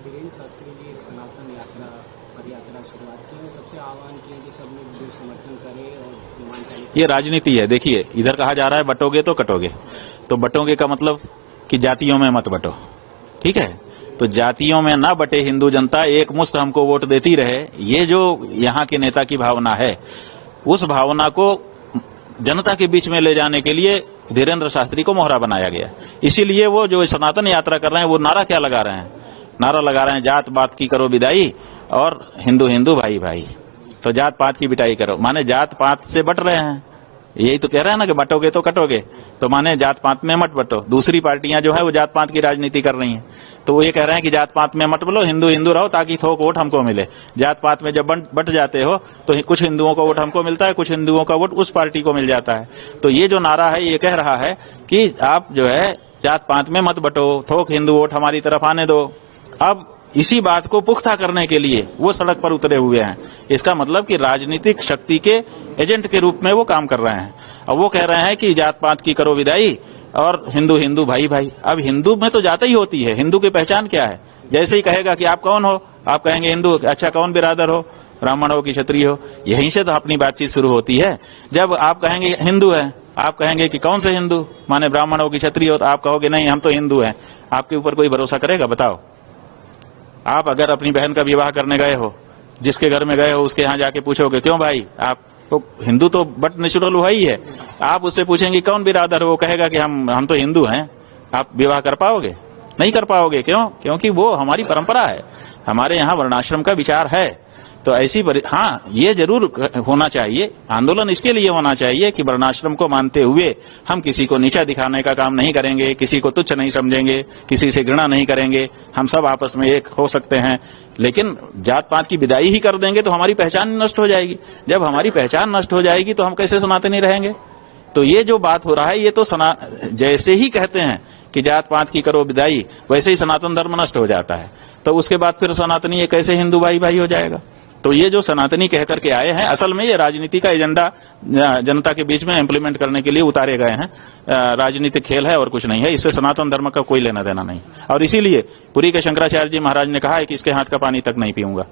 धीरेन्द्र शास्त्री जी सनातन यात्रा पद यात्रा शुरुआत की है, सबसे आह्वान किया कि सब लोग जो समर्थन करें और हनुमान चालीसा। ये राजनीति है। देखिए, इधर कहा जा रहा है बटोगे तो कटोगे, तो बटोगे का मतलब कि जातियों में मत बटो, ठीक है। तो जातियों में ना बटे हिंदू जनता, एक मुश्त हमको वोट देती रहे, ये जो यहाँ के नेता की भावना है, उस भावना को जनता के बीच में ले जाने के लिए धीरेन्द्र शास्त्री को मोहरा बनाया गया। इसीलिए वो जो सनातन यात्रा कर रहे हैं, वो नारा क्या लगा रहे हैं? नारा लगा रहे हैं जात पात की करो विदाई और हिंदू हिंदू भाई भाई। तो जात पात की बिटाई करो, माने जात पात से बट रहे हैं। यही तो कह रहे हैं ना कि बटोगे तो कटोगे, तो माने जात पात में मत बटो। दूसरी पार्टियां जो है वो जात पात की राजनीति कर रही हैं, तो वो ये कह रहे हैं कि जात पात में मत बोलो, हिंदू हिंदू रहो ताकि थोक वोट हमको मिले। जात पात में जब बट जाते हो तो कुछ हिंदुओं का वोट हमको मिलता है, कुछ हिंदुओं का वोट उस पार्टी को मिल जाता है। तो ये जो नारा है ये कह रहा है कि आप जो है जात पात में मत बटो, थोक हिंदू वोट हमारी तरफ आने दो। अब इसी बात को पुख्ता करने के लिए वो सड़क पर उतरे हुए हैं। इसका मतलब कि राजनीतिक शक्ति के एजेंट के रूप में वो काम कर रहे हैं। और वो कह रहे हैं कि जात पात की करो विदाई और हिंदू हिंदू भाई भाई। अब हिंदू में तो जात ही होती है, हिंदू की पहचान क्या है? जैसे ही कहेगा कि आप कौन हो, आप कहेंगे हिंदू। अच्छा, कौन बिरादर हो? ब्राह्मण हो कि क्षत्रिय हो? यहीं से तो अपनी बातचीत शुरू होती है। जब आप कहेंगे हिंदू है, आप कहेंगे कि कौन से हिंदू, माने ब्राह्मण हो कि क्षत्रिय हो, तो आप कहोगे नहीं हम तो हिंदू हैं। आपके ऊपर कोई भरोसा करेगा? बताओ। आप अगर अपनी बहन का विवाह करने गए हो, जिसके घर में गए हो उसके यहाँ जाके पूछोगे क्यों भाई, आप तो हिंदू तो बट नेचुरल हुआ ही है। आप उससे पूछेंगे कौन बिरादर हो, वो कहेगा कि हम तो हिंदू हैं। आप विवाह कर पाओगे? नहीं कर पाओगे। क्यों? क्योंकि वो हमारी परंपरा है, हमारे यहाँ वर्णाश्रम का विचार है। तो ऐसी हाँ, ये जरूर होना चाहिए, आंदोलन इसके लिए होना चाहिए कि वर्णाश्रम को मानते हुए हम किसी को नीचा दिखाने का काम नहीं करेंगे, किसी को तुच्छ नहीं समझेंगे, किसी से घृणा नहीं करेंगे। हम सब आपस में एक हो सकते हैं, लेकिन जात पात की विदाई ही कर देंगे तो हमारी पहचान नष्ट हो जाएगी। जब हमारी पहचान नष्ट हो जाएगी तो हम कैसे सनातनी रहेंगे? तो ये जो बात हो रहा है, ये तो जैसे ही कहते हैं कि जात पात की करो विदाई, वैसे ही सनातन धर्म नष्ट हो जाता है। तो उसके बाद फिर सनातनी कैसे हिंदू भाई भाई हो जाएगा? तो ये जो सनातनी कह करके आए हैं, असल में ये राजनीति का एजेंडा जनता के बीच में इम्प्लीमेंट करने के लिए उतारे गए हैं। राजनीतिक खेल है और कुछ नहीं है, इससे सनातन धर्म का कोई लेना देना नहीं। और इसीलिए पुरी के शंकराचार्य जी महाराज ने कहा है कि इसके हाथ का पानी तक नहीं पीऊंगा।